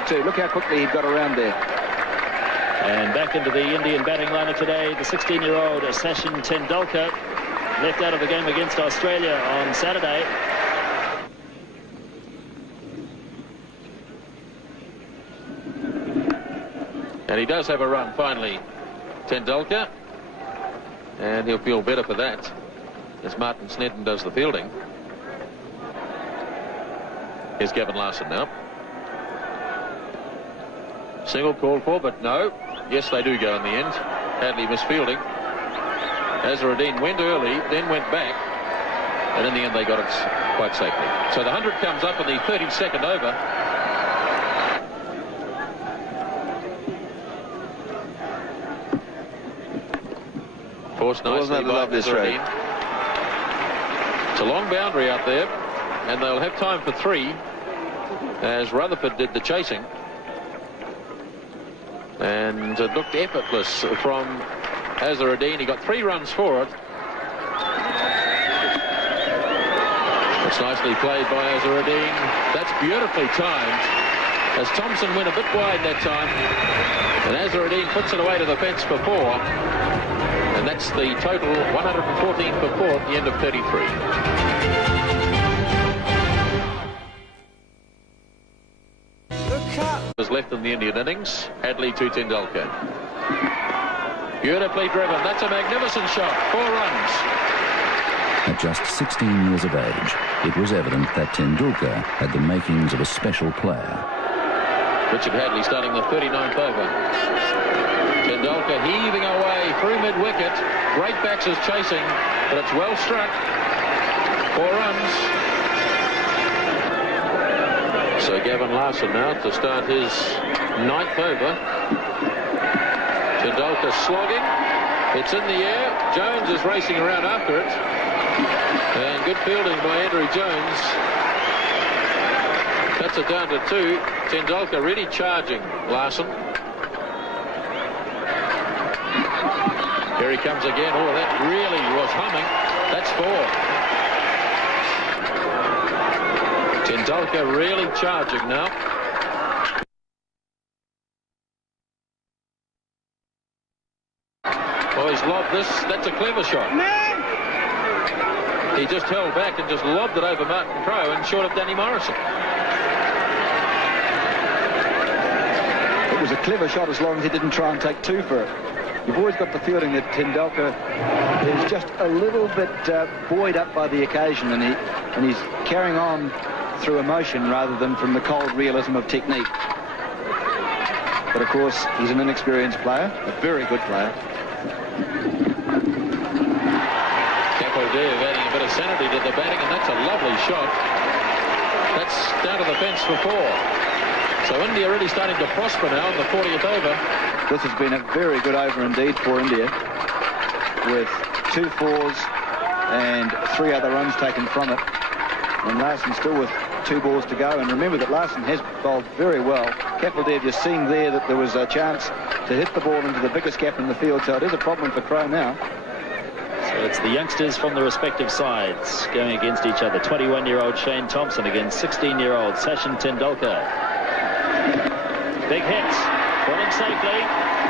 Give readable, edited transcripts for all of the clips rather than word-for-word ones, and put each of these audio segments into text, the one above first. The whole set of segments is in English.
number 2. Look how quickly he got around there. And back into the Indian batting lineup today, the 16-year-old Sachin Tendulkar, left out of the game against Australia on Saturday. And he does have a run finally, Tendulkar, and he'll feel better for that as Martin Snedden does the fielding. Here's Gavin Larson now. Single called for, but no. Yes, they do go in the end. Hadley misfielding. Azharuddin went early, then went back, and in the end they got it quite safely. So the 100 comes up in the 32nd over. Forced nicely by Azharuddin. It's a long boundary out there, and they'll have time for 3, as Rutherford did the chasing. And it looked effortless from Azharuddin. He got 3 runs for it. It's nicely played by Azharuddin. That's beautifully timed, as Thompson went a bit wide that time, and Azharuddin puts it away to the fence for 4. And that's the total, 114 for 4 at the end of 33. Was left in the Indian innings. Hadley to Tendulkar. Beautifully driven. That's a magnificent shot. 4 runs. At just 16 years of age, it was evident that Tendulkar had the makings of a special player. Richard Hadley starting the 39th over. Tendulkar heaving away through mid-wicket. Great backs is chasing, but it's well struck. 4 runs. So Gavin Larson now to start his 9th over. Tendulkar slogging. It's in the air. Jones is racing around after it. And good fielding by Andrew Jones. That's it down to 2. Tendulkar really charging Larson. Here he comes again. Oh, that really was humming. That's 4. Tendulkar really charging now. Oh, he's lobbed this. That's a clever shot. He just held back and just lobbed it over Martin Crowe and short of Danny Morrison. It was a clever shot as long as he didn't try and take 2 for it. You've always got the feeling that Tendulkar is just a little bit buoyed up by the occasion, and he's carrying on through emotion rather than from the cold realism of technique. But of course, he's an inexperienced player, a very good player. Capaldive adding a bit of sanity to the batting, and that's a lovely shot. That's down to the fence for 4. So India really starting to prosper now in the 40th over. This has been a very good over indeed for India, with 2 4s and 3 other runs taken from it. And Larson still with 2 balls to go. And remember that Larson has bowled very well. Capaldive just seeing there that there was a chance to hit the ball into the biggest gap in the field. So it is a problem for Crowe now. So it's the youngsters from the respective sides going against each other. 21-year-old Shane Thompson against 16-year-old Sachin Tendulkar. Big hits. Falling safely,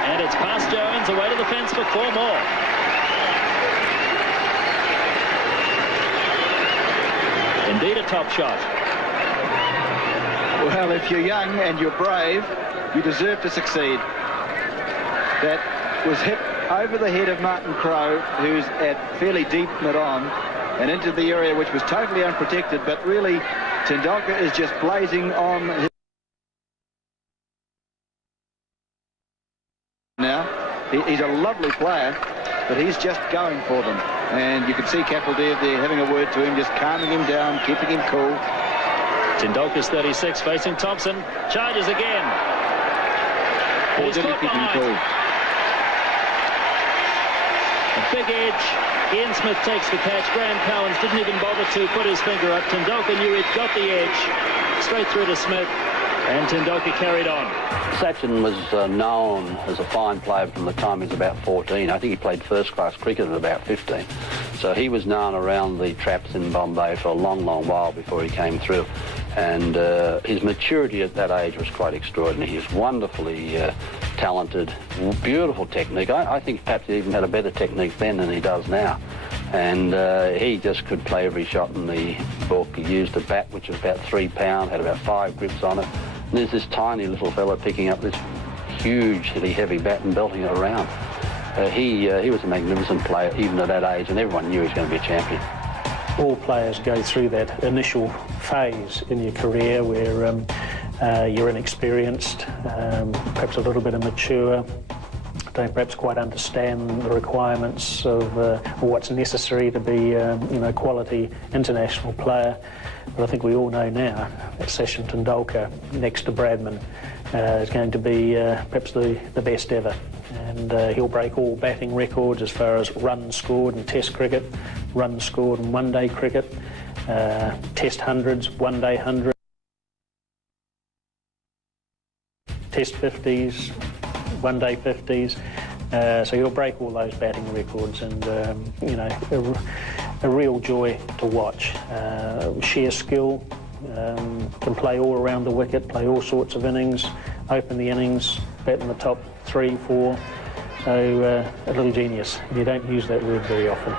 and it's past Jones, away to the fence for 4 more. Indeed a top shot. Well, if you're young and you're brave, you deserve to succeed. That was hit over the head of Martin Crowe, who's at fairly deep mid-on, and into the area which was totally unprotected, but really Tendulkar is just blazing on his now. He's a lovely player, but he's just going for them. And you can see Capaldive there having a word to him, just calming him down, keeping him cool. Tendulkar's 36, facing Thompson. Charges again. Or did he keep him cool? A big edge. Ian Smith takes the catch. Graham Cowans didn't even bother to put his finger up. Tendulkar knew he'd got the edge. Straight through to Smith. And Tendulkar carried on. Sachin was known as a fine player from the time he was about 14. I think he played first-class cricket at about 15. So he was known around the traps in Bombay for a long, long while before he came through. And his maturity at that age was quite extraordinary. He was wonderfully talented, beautiful technique. I think perhaps he even had a better technique then than he does now. And he just could play every shot in the book. He used a bat which was about 3 pounds, had about 5 grips on it. And there's this tiny little fella picking up this hugely heavy bat and belting it around. He was a magnificent player even at that age, and everyone knew he was going to be a champion. All players go through that initial phase in your career where you're inexperienced, perhaps a little bit immature, don't perhaps quite understand the requirements of what's necessary to be a quality international player. But I think we all know now that Sachin Tendulkar, next to Bradman, is going to be perhaps the best ever. And he'll break all batting records as far as runs scored in Test cricket, runs scored in one-day cricket, Test hundreds, one-day hundreds, Test 50s, one-day 50s. So he'll break all those batting records, and a real joy to watch. Sheer skill, can play all around the wicket, play all sorts of innings, open the innings, bat in the top 3, 4. So a little genius. You don't use that word very often.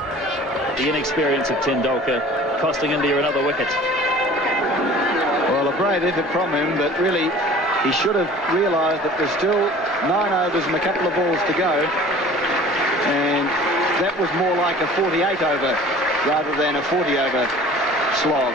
The inexperience of Tendulkar costing India another wicket. Well, a brave effort from him, but really he should have realised that there's still 9 overs and a couple of balls to go, and that was more like a 48 over rather than a 40 over slog.